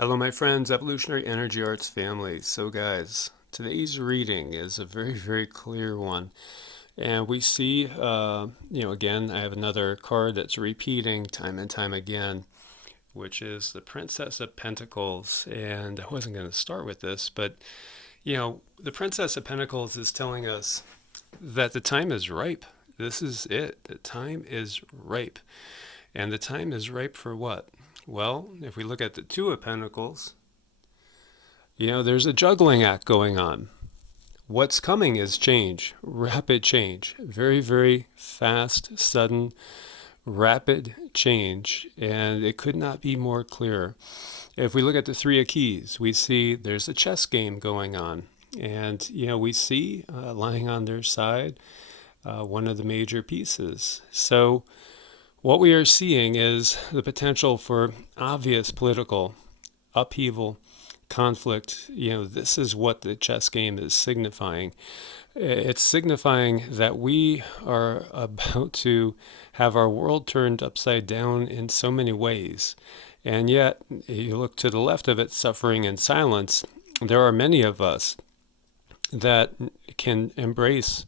Hello, my friends, Evolutionary Energy Arts family. So, guys, today's reading is a very, very clear one. And we see, again, I have another card that's repeating time and time again, which is the Princess of Pentacles. And I wasn't going to start with this, but, the Princess of Pentacles is telling us that the time is ripe. This is it. The time is ripe. And the time is ripe for what? Well, if we look at the Two of Pentacles, there's a juggling act going on. What's coming is change, rapid change, very, very fast, sudden, rapid change, and it could not be more clear. If we look at the Three of Keys, we see there's a chess game going on, and we see lying on their side one of the major pieces. So what we are seeing is the potential for obvious political upheaval, conflict. This is what the chess game is signifying. It's signifying that we are about to have our world turned upside down in so many ways. And yet, you look to the left of it, suffering in silence, there are many of us that can embrace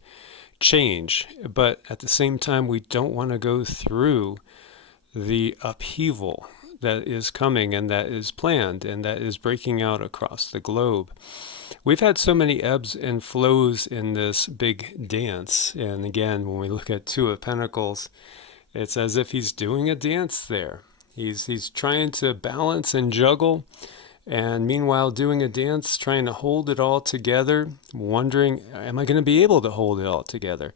change, but at the same time, we don't want to go through the upheaval that is coming and that is planned and that is breaking out across the globe. We've had so many ebbs and flows in this big dance. And again, when we look at Two of Pentacles, it's as if he's doing a dance there. He's trying to balance and juggle, and meanwhile doing a dance, trying to hold it all together, wondering, am I going to be able to hold it all together?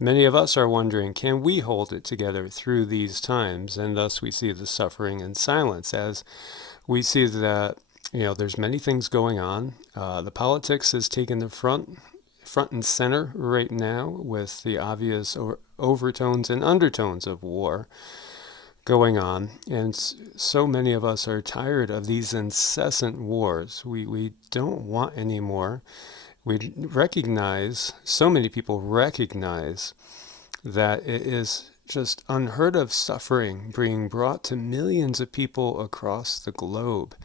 Many of us are wondering, can we hold it together through these times? And thus we see the suffering and silence as we see that, there's many things going on. The politics is taking the front and center right now with the obvious overtones and undertones of war going on, and so many of us are tired of these incessant wars. We don't want any more. We recognize, so many people recognize, that it is just unheard of suffering being brought to millions of people across the globe.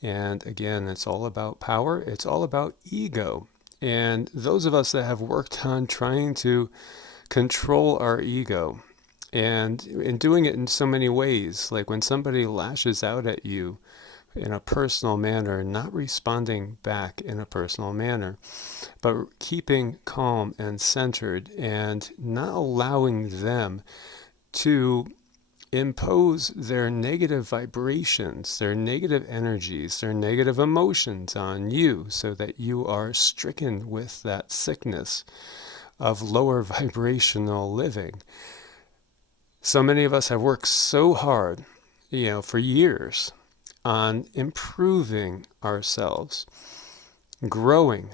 And again, it's all about power. It's all about ego. And those of us that have worked on trying to control our ego, and in doing it in so many ways, like when somebody lashes out at you in a personal manner, not responding back in a personal manner, but keeping calm and centered and not allowing them to impose their negative vibrations, their negative energies, their negative emotions on you so that you are stricken with that sickness of lower vibrational living. So many of us have worked so hard, for years on improving ourselves, growing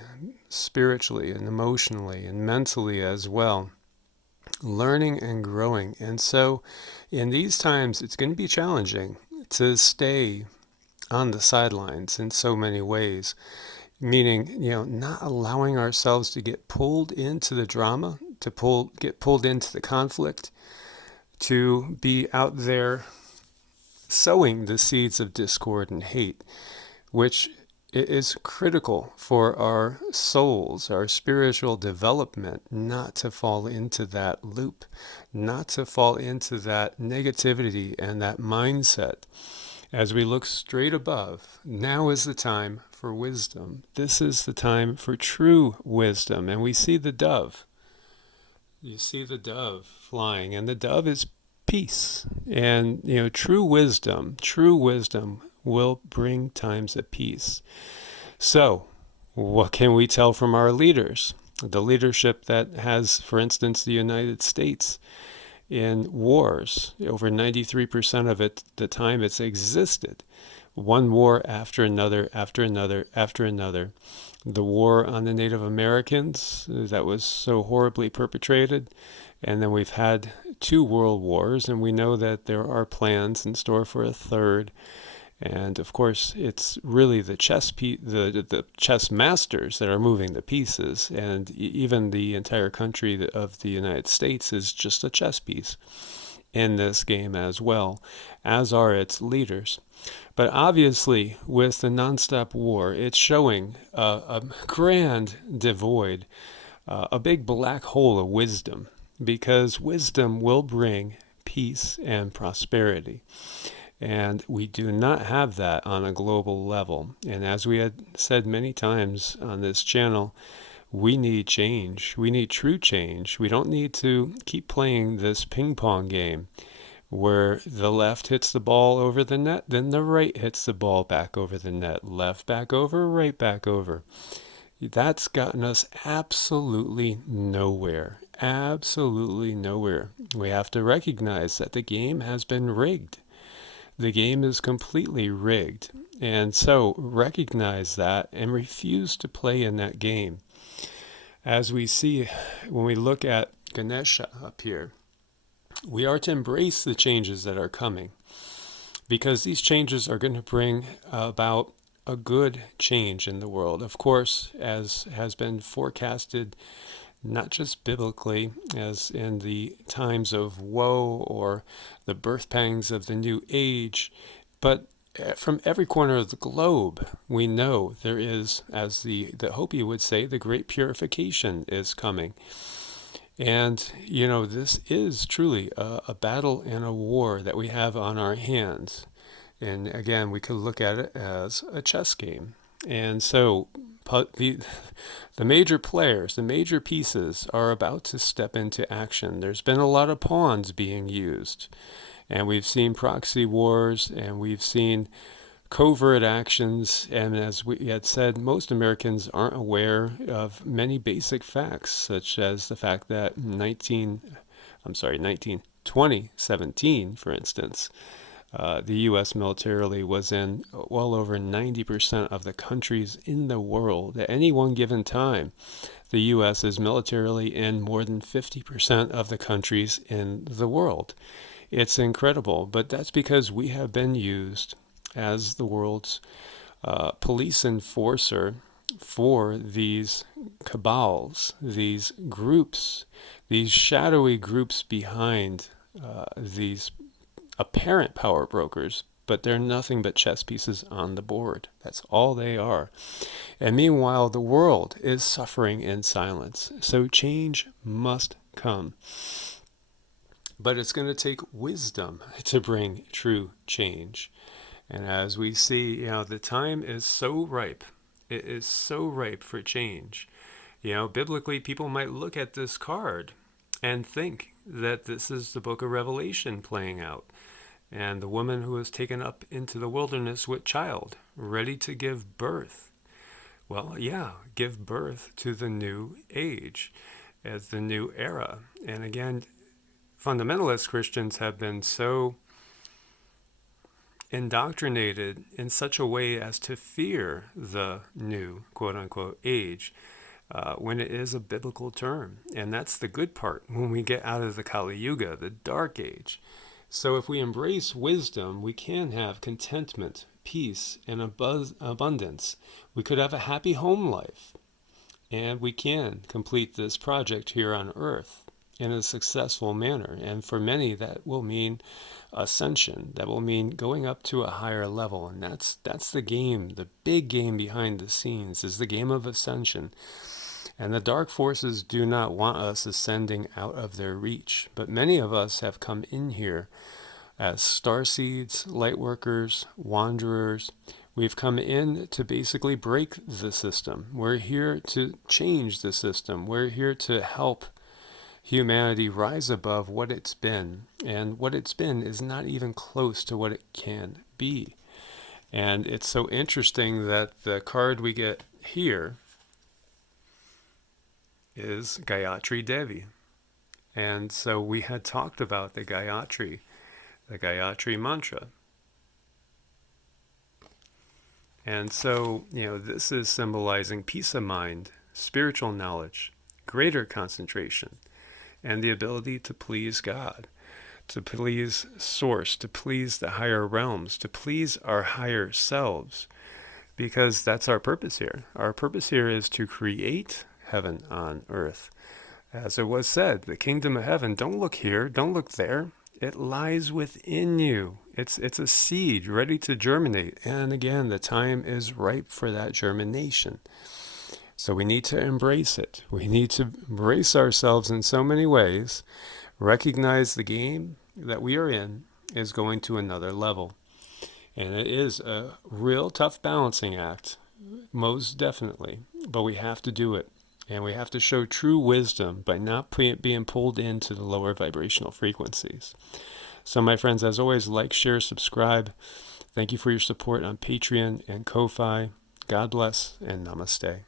spiritually and emotionally and mentally as well, learning and growing. And so in these times, it's going to be challenging to stay on the sidelines in so many ways, meaning, not allowing ourselves to get pulled into the drama, to get pulled into the conflict, to be out there sowing the seeds of discord and hate, which is critical for our souls, our spiritual development, not to fall into that loop, not to fall into that negativity and that mindset. As we look straight above, now is the time for wisdom. This is the time for true wisdom. And we see the dove. You see the dove flying, and the dove is peace. And, true wisdom will bring times of peace. So, what can we tell from our leaders? The leadership that has, for instance, the United States in wars, over 93% of it, the time it's existed. One war after another, after another, after another. The war on the Native Americans that was so horribly perpetrated. And then we've had 2 world wars, and we know that there are plans in store for a third. And of course, it's really the chess masters that are moving the pieces, and even the entire country of the United States is just a chess piece. in this game as well, as are its leaders. But obviously, with the nonstop war, it's showing a grand devoid, a big black hole of wisdom, because wisdom will bring peace and prosperity. And we do not have that on a global level. And as we had said many times on this channel, we need change. We need true change. We don't need to keep playing this ping pong game where the left hits the ball over the net, then the right hits the ball back over the net, left back over, right back over. That's gotten us absolutely nowhere. Absolutely nowhere. We have to recognize that the game has been rigged. The game is completely rigged. And so recognize that and refuse to play in that game. As we see when we look at Ganesha up here, we are to embrace the changes that are coming, because these changes are going to bring about a good change in the world. Of course, as has been forecasted, not just biblically, as in the times of woe or the birth pangs of the new age, but from every corner of the globe, we know there is, as the Hopi would say, the great purification is coming. And, this is truly a battle and a war that we have on our hands. And again, we could look at it as a chess game. And so the major players, the major pieces are about to step into action. There's been a lot of pawns being used. And we've seen proxy wars, and we've seen covert actions, and as we had said, most Americans aren't aware of many basic facts, such as the fact that 2017, for instance, the U.S. militarily was in well over 90% of the countries in the world. At any one given time, the U.S. is militarily in more than 50% of the countries in the world. It's incredible, but that's because we have been used as the world's police enforcer for these cabals, these groups, these shadowy groups behind these apparent power brokers, but they're nothing but chess pieces on the board. That's all they are. And meanwhile, the world is suffering in silence. So change must come. But it's going to take wisdom to bring true change. And as we see, the time is so ripe. It is so ripe for change. Biblically, people might look at this card and think that this is the book of Revelation playing out. And the woman who was taken up into the wilderness with child, ready to give birth. Well, yeah, give birth to the new age, as the new era. And again, fundamentalist Christians have been so indoctrinated in such a way as to fear the new, quote-unquote, age, when it is a biblical term. And that's the good part when we get out of the Kali Yuga, the dark age. So if we embrace wisdom, we can have contentment, peace, and abundance. We could have a happy home life. And we can complete this project here on Earth in a successful manner. And for many, that will mean ascension. That will mean going up to a higher level. And that's the game. The big game behind the scenes is the game of ascension. And the dark forces do not want us ascending out of their reach. But many of us have come in here as starseeds, lightworkers, wanderers. We've come in to basically break the system. We're here to change the system. We're here to help humanity rise above what it's been. And what it's been is not even close to what it can be. And it's so interesting that the card we get here is Gayatri Devi. And so we had talked about the Gayatri mantra. And so, this is symbolizing peace of mind, spiritual knowledge, greater concentration, and the ability to please God, to please Source, to please the higher realms, to please our higher selves, because that's our purpose here. Our purpose here is to create heaven on earth. As it was said, the kingdom of heaven, don't look here, don't look there. It lies within you. It's a seed ready to germinate. And again, the time is ripe for that germination. So we need to embrace it. We need to brace ourselves in so many ways, recognize the game that we are in is going to another level. And it is a real tough balancing act, most definitely. But we have to do it. And we have to show true wisdom by not being pulled into the lower vibrational frequencies. So my friends, as always, like, share, subscribe. Thank you for your support on Patreon and Ko-Fi. God bless and namaste.